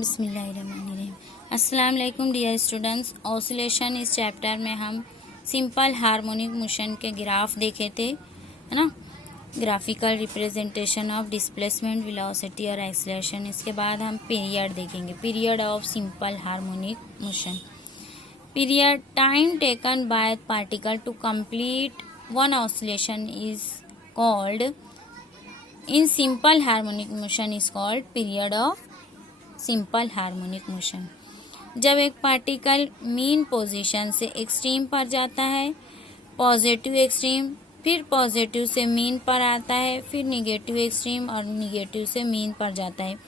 बिस्मिल्लाहिर्रहमानिर्रहीम। अस्सलाम वालेकुम डियर स्टूडेंट्स। ऑसिलेशन इस चैप्टर में हम सिंपल हार्मोनिक मोशन के ग्राफ देखे थे, है ना। Graphical representation of displacement, velocity और एक्सेलरेशन। इसके बाद हम पीरियड देखेंगे, period of simple harmonic motion. Period, time taken by particle to complete one oscillation is called in simple harmonic motion is called period of simple harmonic motion. जब एक particle mean position से extreme पर जाता है, positive extreme, फिर positive से mean पर आता है, फिर निगेटिव एक्सट्रीम और निगेटिव से मीन पर जाता है,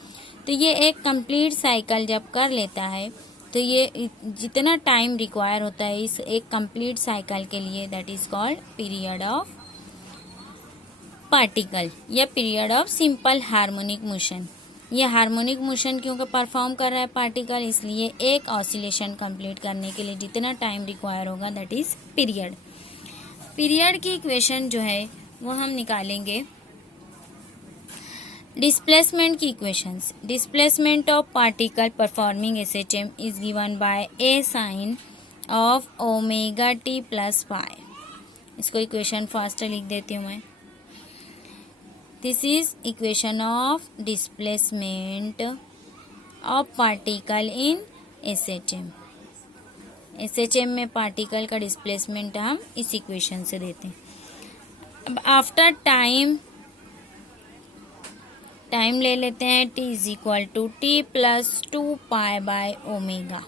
तो ये एक कंप्लीट साइकिल जब कर लेता है तो ये जितना टाइम रिक्वायर होता है इस एक कंप्लीट साइकिल के लिए, that is called period of particle या period of simple harmonic motion. ये हार्मोनिक मोशन क्योंकि परफॉर्म कर रहा है पार्टिकल, इसलिए एक ऑसिलेशन कंप्लीट करने के लिए जितना टाइम रिक्वायर होगा दैट इज पीरियड। पीरियड की इक्वेशन जो है वो हम निकालेंगे डिस्प्लेसमेंट की equations. Displacement of particle performing SHM is given by A sine of omega t plus pi. इसको इक्वेशन फास्ट लिख देती हूँ मैं। This is equation of displacement of particle in SHM. SHM में पार्टिकल का डिस्प्लेसमेंट हम इस इक्वेशन से देते हैं। अब आफ्टर टाइम ले लेते हैं, t is equal to t plus 2 pi by omega.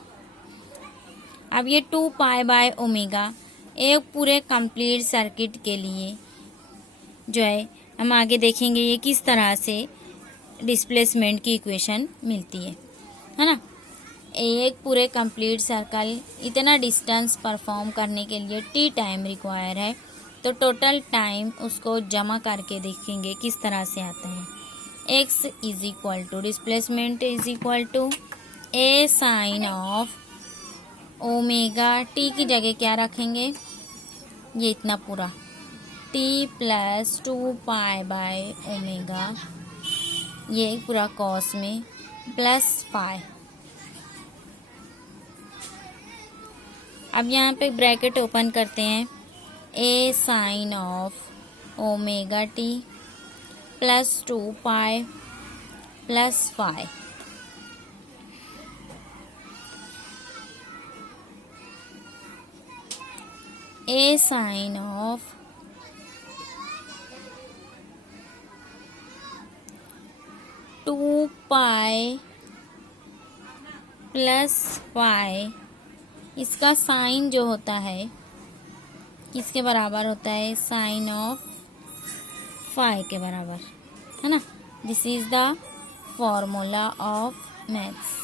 अब ये 2 पाई बाय ओमेगा एक पूरे कंप्लीट सर्किट के लिए जो है हम आगे देखेंगे ये किस तरह से डिस्प्लेसमेंट की इक्वेशन मिलती है ना। एक पूरे कंप्लीट सर्कल इतना डिस्टेंस परफॉर्म करने के लिए टी टाइम रिक्वायर है, तो टोटल टाइम उसको जमा करके देखेंगे किस तरह से आता है। x is equal to displacement is equal to A sine of omega, t की जगह क्या रखेंगे, ये इतना पूरा t plus 2 pi by omega, ये पूरा कॉस में प्लस पाई। अब यहाँ पे ब्रैकेट ओपन करते हैं, a sine of omega t plus 2 pi plus pi. A sine of two pi plus pi, इसका साइन जो होता है किसके बराबर होता है, साइन ऑफ फाई के बराबर, है ना। This is the formula of maths.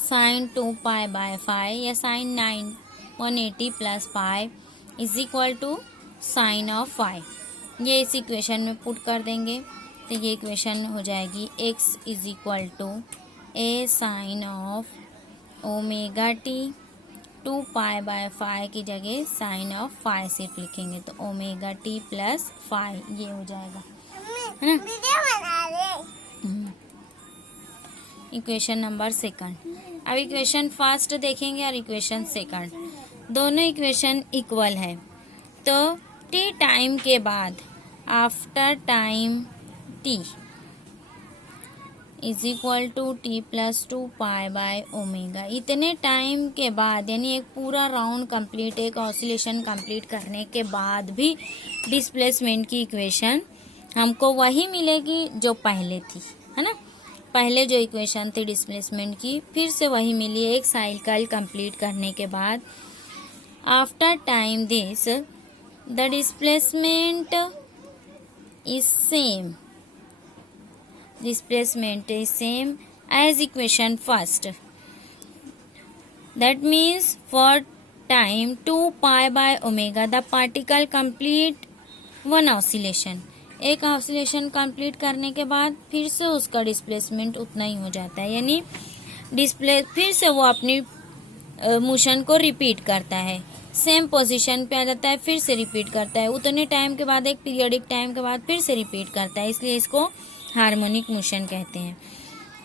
Sine 2 pi by phi या sine 180 plus pi is equal to sine of phi. ये इस इक्वेशन में पुट कर देंगे तो ये इक्वेशन हो जाएगी x is equal to A sine of omega t 2 pi by phi की जगह साइन ऑफ फाई सिर्फ लिखेंगे तो ओमेगा टी प्लस फाई, ये हो जाएगा, है ना। Equation number second. अब इक्वेशन फर्स्ट देखेंगे और इक्वेशन सेकंड, दोनों इक्वेशन इक्वल है। तो टी टाइम के बाद after time t is equal to t plus 2 pi by omega, इतने टाइम के बाद यानी एक पूरा राउंड कंप्लीट, एक ऑसिलेशन कंप्लीट करने के बाद भी डिस्प्लेसमेंट की इक्वेशन हमको वही मिलेगी जो पहले थी, है ना। पहले जो इक्वेशन थी डिस्प्लेसमेंट की फिर से वही मिली एक साइकिल कंप्लीट करने के बाद। After time this the displacement is same, displacement is same as equation first. That means for time 2 pi by omega the particle complete one oscillation. एक ऑसिलेशन कंप्लीट करने के बाद फिर से उसका डिस्प्लेसमेंट उतना ही हो जाता है, यानी फिर से वो अपनी मोशन को रिपीट करता है, सेम पोजीशन पे आ जाता है, फिर से रिपीट करता है, उतने टाइम के बाद एक पीरियडिक टाइम के बाद फिर से रिपीट करता है, इसलिए इसको हार्मोनिक मोशन कहते हैं।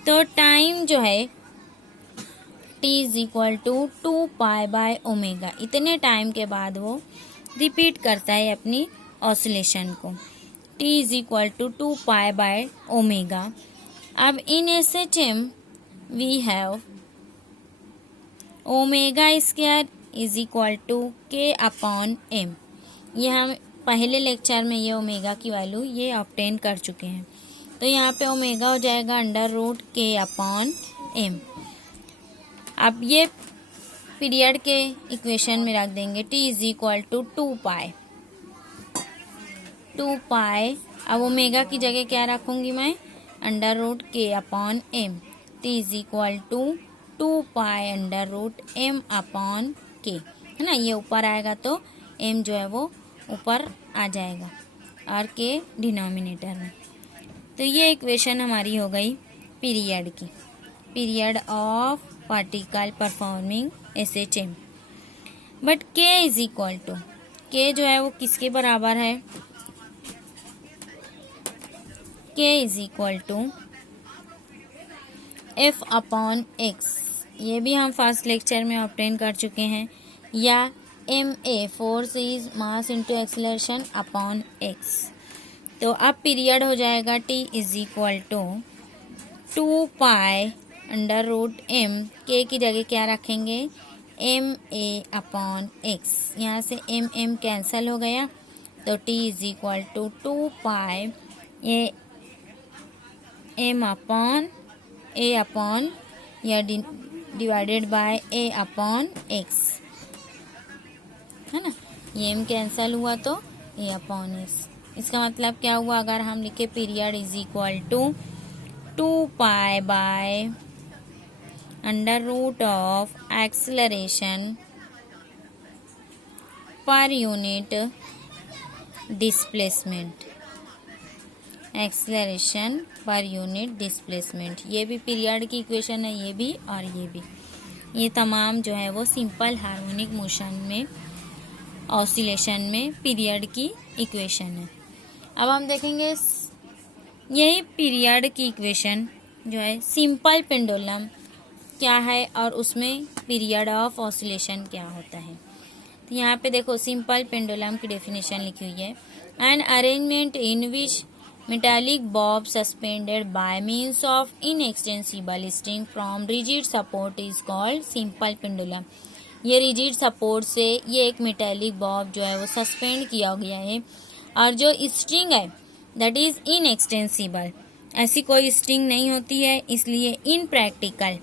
तो टाइम जो है t इज इक्वल टू 2π/ω, इतने टाइम के बाद वो रिपीट करता है अपनी ऑसिलेशन को। t is equal to 2π/ω। अब in SHM we have omega square is equal to k/m। ये हम पहले लेक्चर में ये ओमेगा की वैल्यू ये ऑब्टेन कर चुके हैं। तो यहाँ पे ओमेगा हो जाएगा √k/m। अब ये पीरियड के इक्वेशन में रख देंगे t इज इक्वल टू 2π। अब ओमेगा की जगह क्या रखूँगी मैं, √k/m। t is equal to 2π√m/k, है ना। ये ऊपर आएगा तो m जो है वो ऊपर आ जाएगा और k डिनोमिनेटर में। तो ये इक्वेशन हमारी हो गई पीरियड की, period of particle performing SHM। But k is equal to, k जो है वो किसके बराबर है, k is equal to F/x। ये भी हम फर्स्ट लेक्चर में ऑब्टेन कर चुके हैं। या ma, force is mass into acceleration upon x। तो अब पीरियड हो जाएगा t is equal to 2π√m। k की जगह क्या रखेंगे, ma/x। यहाँ से m कैंसल हो गया तो t is equal to 2π a/a या डिवाइडेड बाय a/x, है ना। ये m कैंसल हुआ तो a/x। इसका मतलब क्या हुआ, अगर हम लिखे पीरियड इज इक्वल टू 2π/√ऑफ acceleration per unit displacement, acceleration per unit displacement. ये भी पीरियड की इक्वेशन है, ये भी और ये भी। ये तमाम जो है वो सिंपल हार्मोनिक मोशन में, ऑसिलेशन में पीरियड की इक्वेशन है। अब हम देखेंगे यही पीरियड की इक्वेशन जो है सिंपल पेंडुलम क्या है और उसमें पीरियड ऑफ ऑसिलेशन क्या होता है। तो यहाँ पे देखो सिंपल पेंडुलम की डेफिनेशन लिखी हुई है, an arrangement in which metallic bob suspended by means of inextensible string from rigid support is called simple pendulum। ये रिजिड सपोर्ट से ये एक मेटालिक बॉब जो है वो सस्पेंड किया गया है और जो स्ट्रिंग है दैट इज इनएक्सटेंसिबल। ऐसी कोई स्ट्रिंग नहीं होती है, इसलिए in practical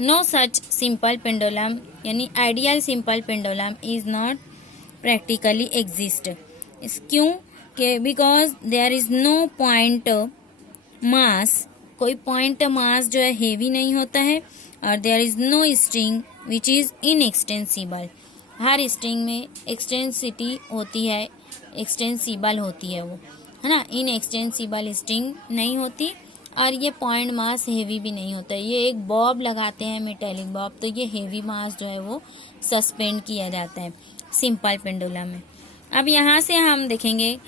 no such simple pendulum, यानी ideal simple pendulum is not practically exist. क्यों कि because there is no point mass, कोई पॉइंट मास जो है हेवी नहीं होता है, और there is no string which is inextensible. हर स्ट्रिंग में एक्सटेंसिटी होती है, एक्सटेंसिबल होती है वो, है ना। इनएक्सटेंसिबल स्ट्रिंग नहीं होती और ये पॉइंट मास हेवी भी नहीं होता है। ये एक बॉब लगाते हैं मेटेलिक बॉब, तो ये हेवी मास जो है वो सस्पेंड किया जाता है सिंपल पेंडुलम में। अब यहाँ से हम देखेंगे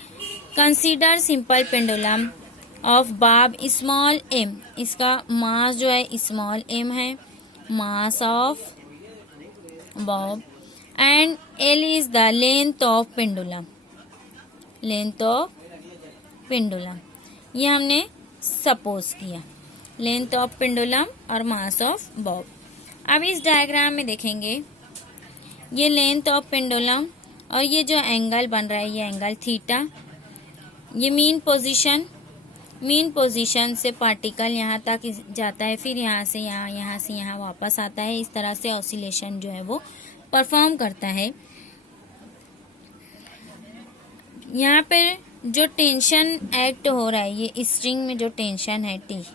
consider simple pendulum of Bob small m। इसका मास जो है स्मॉल m है, mass of Bob, and l is the length of pendulum, length of pendulum. ये हमने सपोज किया, लेंथ ऑफ पेंडुलम और मास ऑफ बॉब। अब इस डायग्राम में देखेंगे ये लेंथ ऑफ पेंडुलम और ये जो एंगल बन रहा है ये एंगल थीटा। ये मीन पोजीशन से पार्टिकल यहाँ तक जाता है, फिर यहाँ से यहाँ, यहाँ से यहाँ वापस आता है। इस तरह से ऑसिलेशन जो है वो परफॉर्म करता है। यहाँ पर जो टेंशन एक्ट हो रहा है, ये स्ट्रिंग में जो टेंशन है T,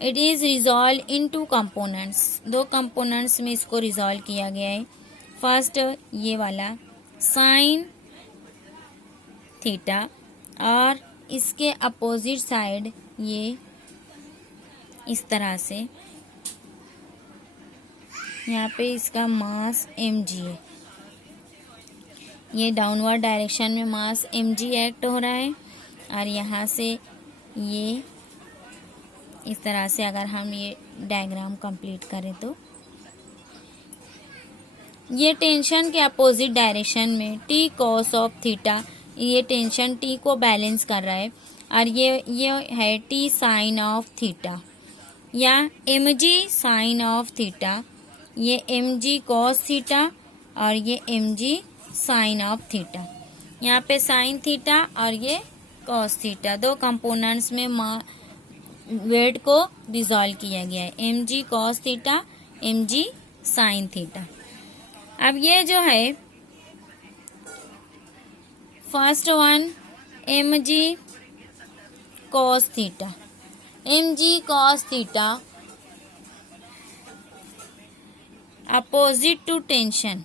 it is resolve in 2 components. 2 components में इसको रिजॉल्व किया गया है। फर्स्ट ये वाला साइन थीटा और इसके अपोजिट साइड ये इस तरह से, यहाँ पे इसका मास mg है। ये डाउनवर्ड डायरेक्शन में मास mg एक्ट हो रहा है और यहाँ से ये इस तरह से अगर हम ये डायग्राम कंप्लीट करें तो ये टेंशन के अपोजिट डायरेक्शन में टी कॉस ऑफ थीटा, ये टेंशन टी को बैलेंस कर रहा है, और ये है टी साइन ऑफ थीटा या M G sine of theta, ये एम जी कॉस थीटा और ये M G sine of theta. यहाँ पे साइन थीटा और ये कॉस थीटा, दो कंपोनेंट्स में वेट को डिसॉल्व किया गया है, M G cos theta, M G sine theta. अब ये जो है first one M G cos theta, M G cos theta opposite to tension,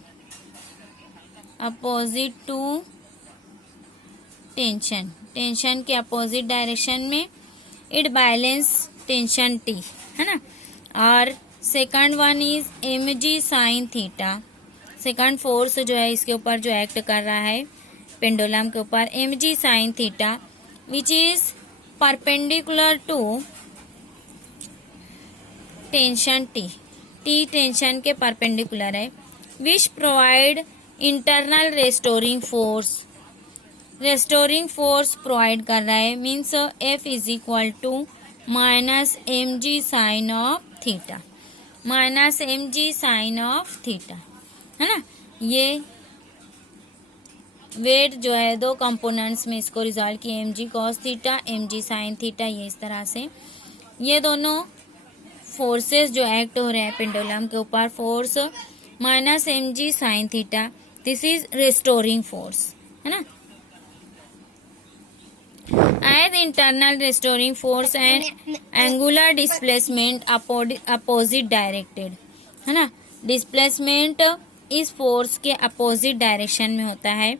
opposite to tension, tension के अपोजिट डायरेक्शन में इट बैलेंस टेंशन टी, है ना। और second one is M G sine theta, second force जो है इसके ऊपर जो एक्ट कर रहा है पेंडुलम के ऊपर, M G sine theta which is perpendicular to tension T, T tension के परपेंडिकुलर है, which provide internal restoring force, restoring force provide कर रहा है, means F is equal to minus M G sine of theta, minus M G sine of theta, है ना। ये wait जो है दो कंपोनेंट्स में इसको रिजॉल्व किया, M G cos theta, M G sine theta, ये इस तरह से ये दोनों फोर्सेस जो एक्ट हो रहे हैं पेंडुलम के ऊपर, force minus M G sine theta, this is restoring force, है ना। As internal restoring force and angular displacement opposite directed, है ना। डिस्प्लेसमेंट इस फोर्स के अपोजिट डायरेक्शन में होता है।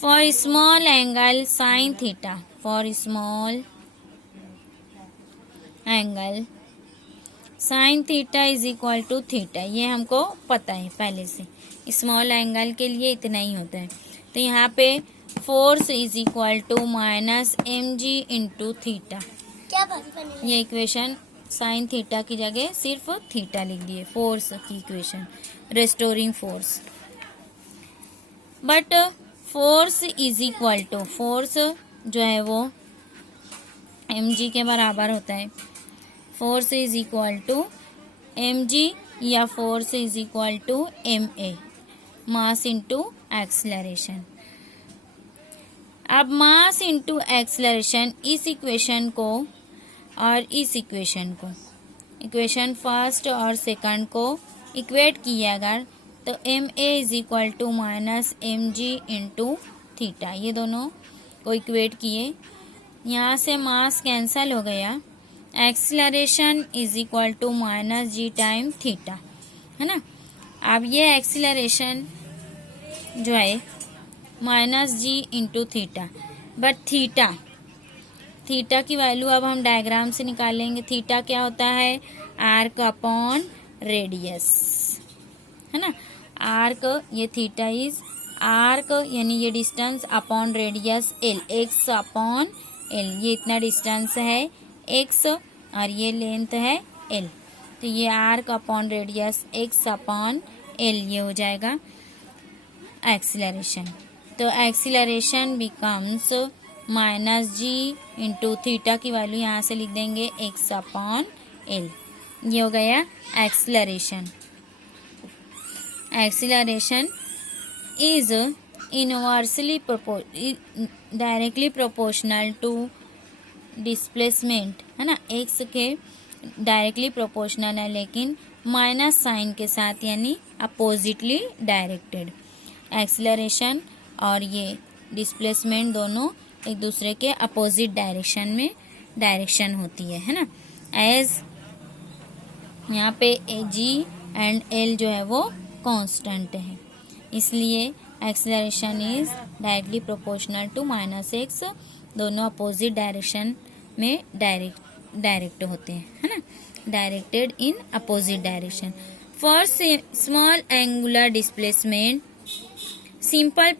For small angle sine theta, for small angle sine theta is equal to theta, ये हमको पता है पहले से, स्मॉल एंगल के लिए इतना ही होता है। तो यहाँ पे force is equal to minus M G into theta, ये इक्वेशन साइन थीटा की जगह सिर्फ थीटा लिख दिए, फोर्स की equation, restoring force. But force is equal to, force जो है वो एम जी के बराबर होता है, force is equal to m g या force is equal to m a, mass into acceleration. अब मास इंटू एक्सलरेशन, इस इक्वेशन को और इस इक्वेशन को, इक्वेशन फर्स्ट और सेकंड को इक्वेट किया अगर, तो M A is equal to minus M G into theta, ये दोनों को इक्वेट किए, यहाँ से मास कैंसल हो गया, acceleration is equal to minus G time theta, है ना। अब ये एक्सीलरेशन जो है minus G into theta, but theta की वैल्यू अब हम डायग्राम से निकालेंगे। थीटा क्या होता है, आर्क अपॉन रेडियस, है ना। आर्क, ये थीटा इज आर्क यानी ये distance upon radius L, x upon L, ये इतना डिस्टेंस है एक्स और ये लेंथ है एल, तो ये arc upon radius x upon L, ये हो जाएगा एक्सीलरेशन। तो acceleration becomes minus G into theta की वैल्यू यहाँ से लिख देंगे एक्स अपॉन एल, ये हो गया acceleration. Acceleration is inversely directly proportional to displacement, है ना, एक्स के डायरेक्टली प्रोपोर्शनल है लेकिन माइनस साइन के साथ, यानी अपोजिटली डायरेक्टेड। एक्सीलरेशन और ये डिस्प्लेसमेंट दोनों एक दूसरे के अपोजिट डायरेक्शन में डायरेक्शन होती है ना। एज यहाँ पे जी एंड एल जो है वो कांस्टेंट है, इसलिए acceleration is directly proportional to minus X, दोनों अपोजिट डायरेक्शन में डायरेक्ट होते हैं, है ना, directed in opposite direction. For small angular displacement simple